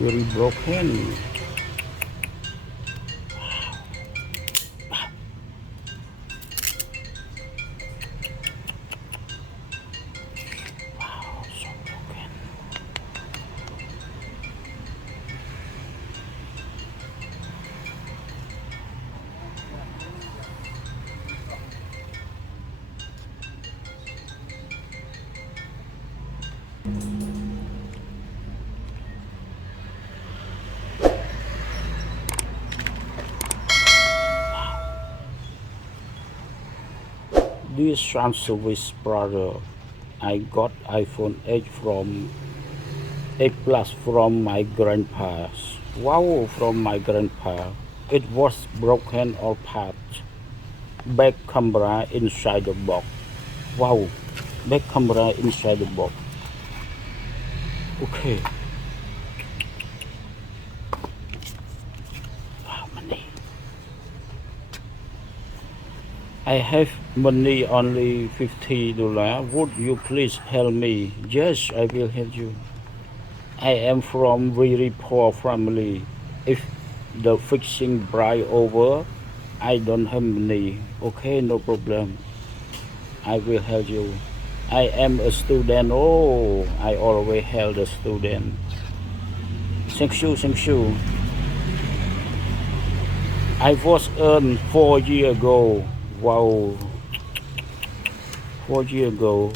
very broken. Wow, so broken. Dear Sun Service brother, I got iPhone 8 from 8 Plus from my grandpa. Wow, from my grandpa. It was broken all parts. Back camera inside the box. Wow, back camera inside the box. Okay. Wow, money. I have money only $50. Would you please help me? Yes, I will help you. I am from very poor family. If the fixing bright over, I don't have money. Okay, no problem. I will help you. I am a student. Oh, I always held a student. Thank you, thank you. I was earned 4 years ago. Wow, 4 years ago.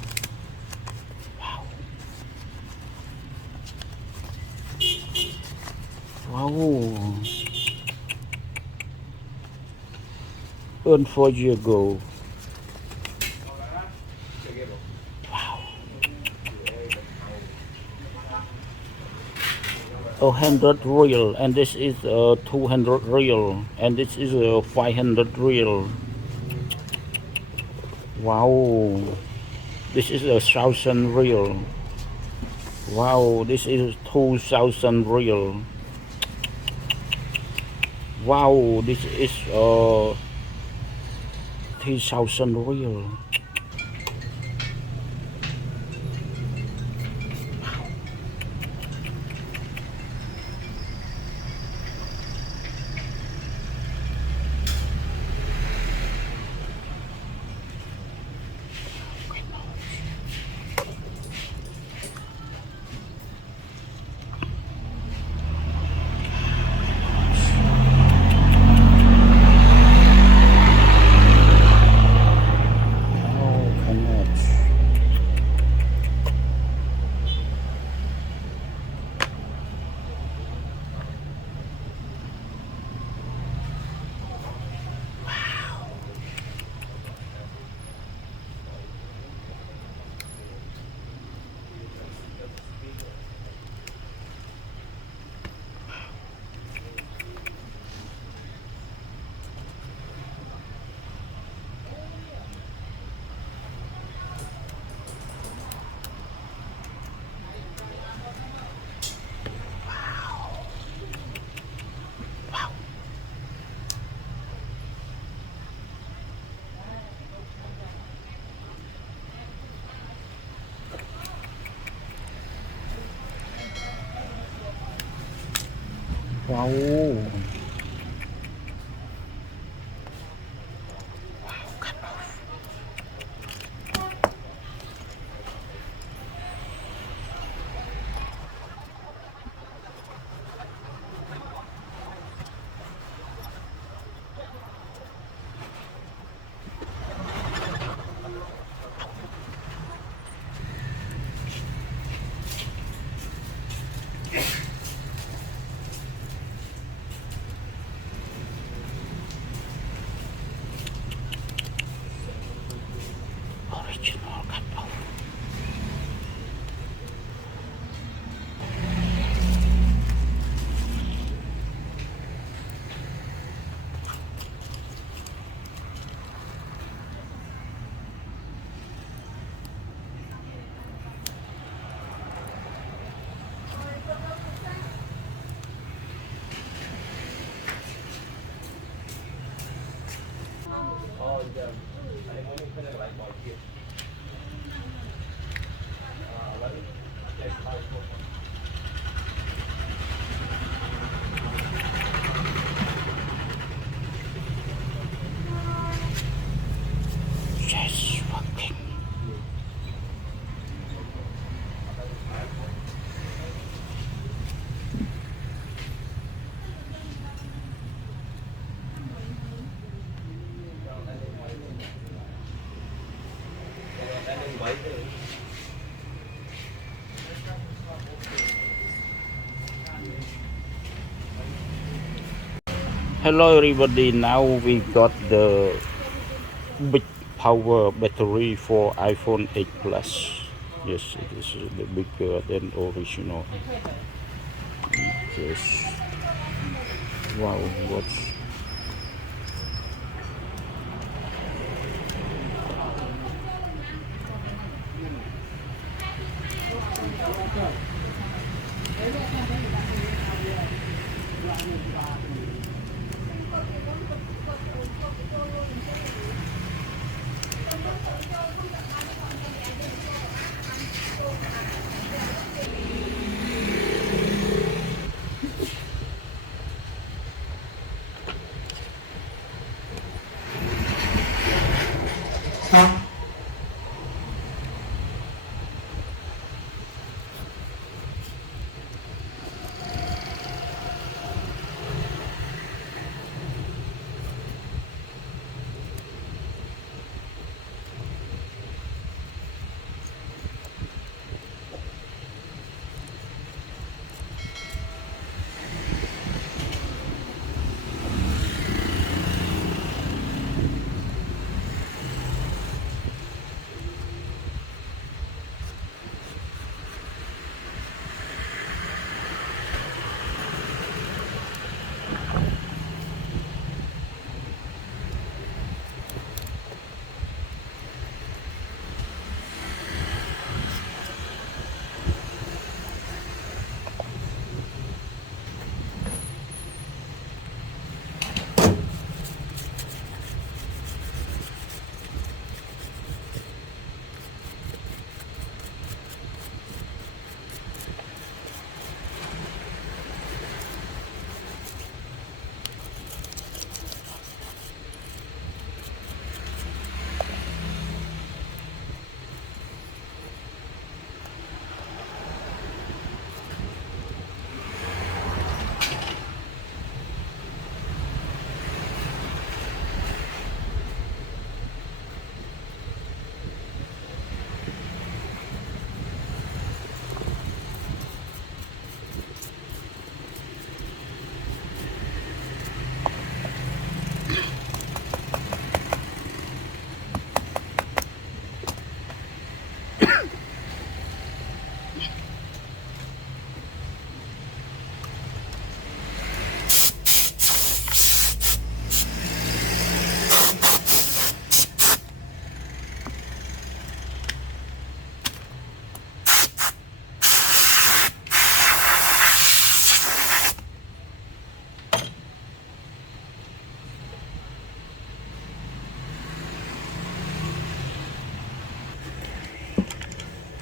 Wow, earned 4 years ago. Wow, 100 real, and this is 200 real, and this is 500 real. Wow, this is 1,000 real. Wow, this is 2,000 real. Wow, this is 3,000 real. Oh, cannot. Wow. Hello everybody, now we got the big power battery for iPhone 8 Plus. Yes, it is a bit bigger than original. Yes. Wow, what's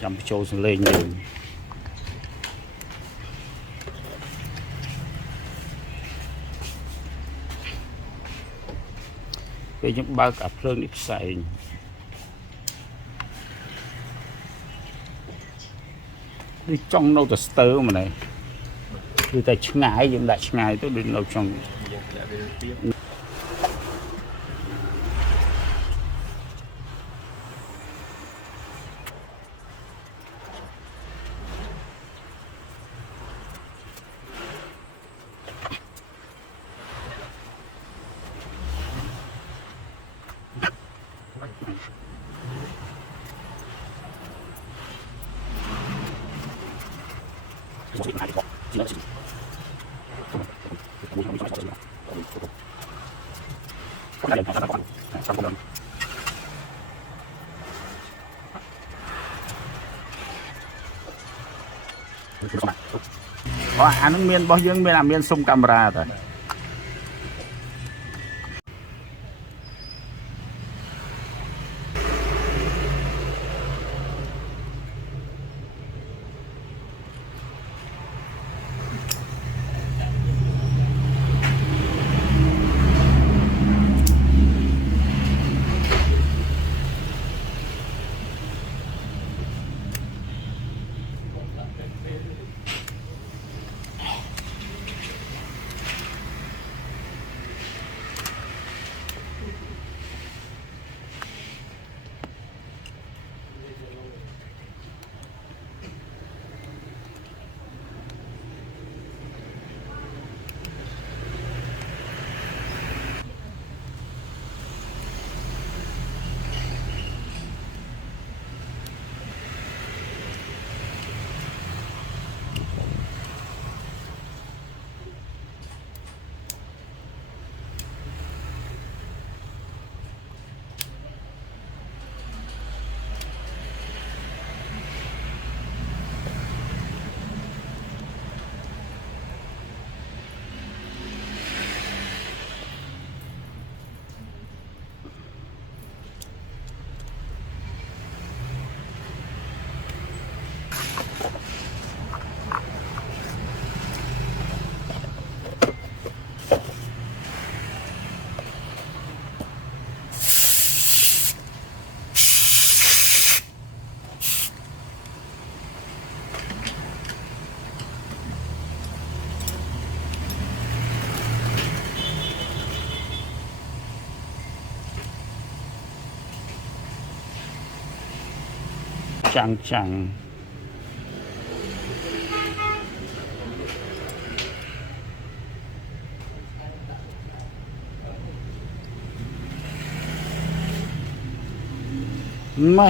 chăm châu lên nhiều. Bây giờ ba cả phơi ít xài. Đi trong đâu tờ mà này. Đi tại ngái nhưng đại ngái tôi đi đâu trong. Anh miền bao nhiêu miền làm miền sông camera rồi. จังไม่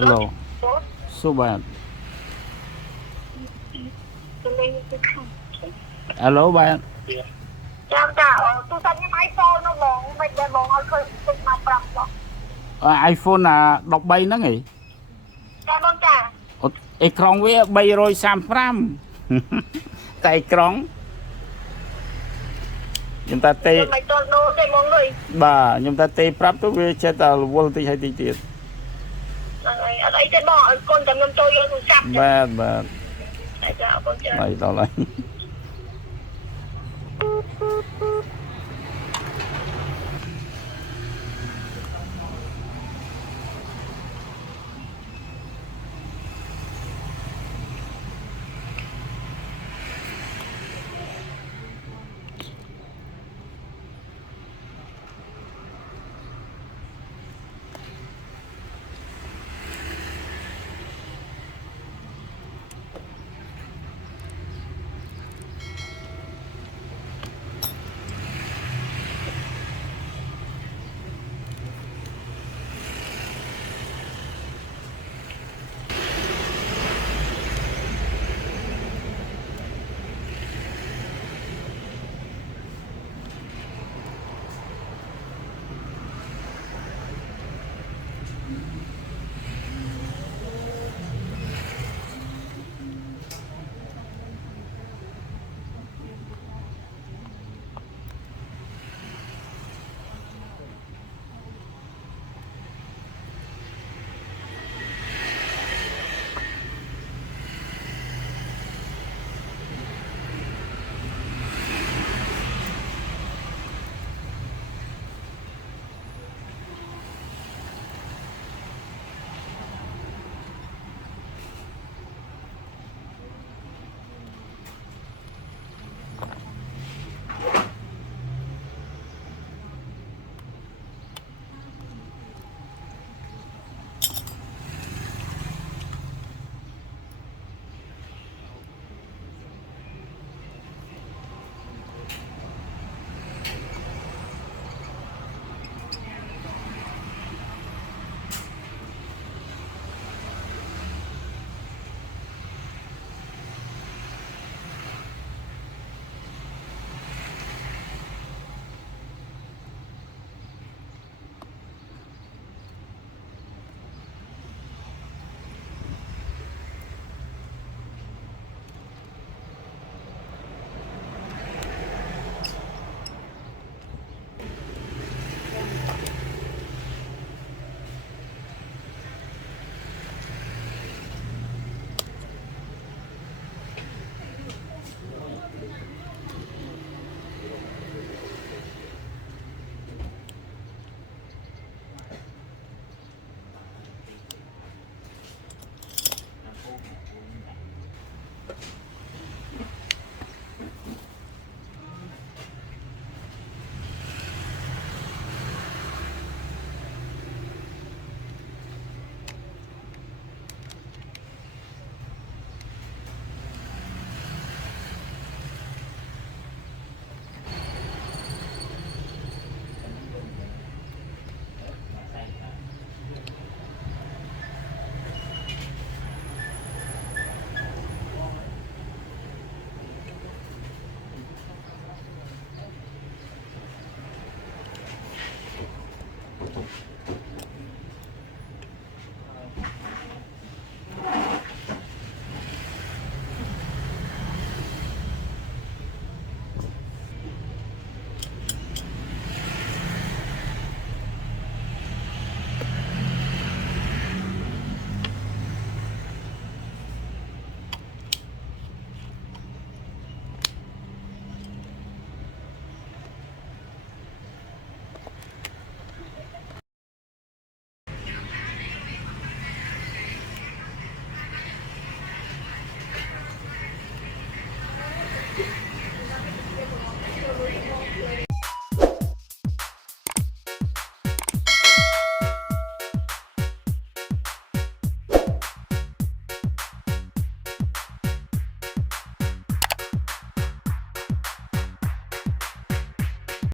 Hello. So bad. Hello bạn. Chào chào, tôi sắp những iPhone nó bọn mình để bọn họ khơi tình mà bập bọn. iPhone là đọc bay nó nghỉ. Chào bọn chà. Ekron với bay rồi xăm phram. Tại Ekron. Nhưng ta tê. Mày toàn đồ để mọi người. Bà, nhưng ta tê prap tôi về chết ta vô tí hay tí tiệt. Ở đây sẽ bỏ con chấm ngâm tôi vô sắp. Bad. Chào bọn chà. Này đó là.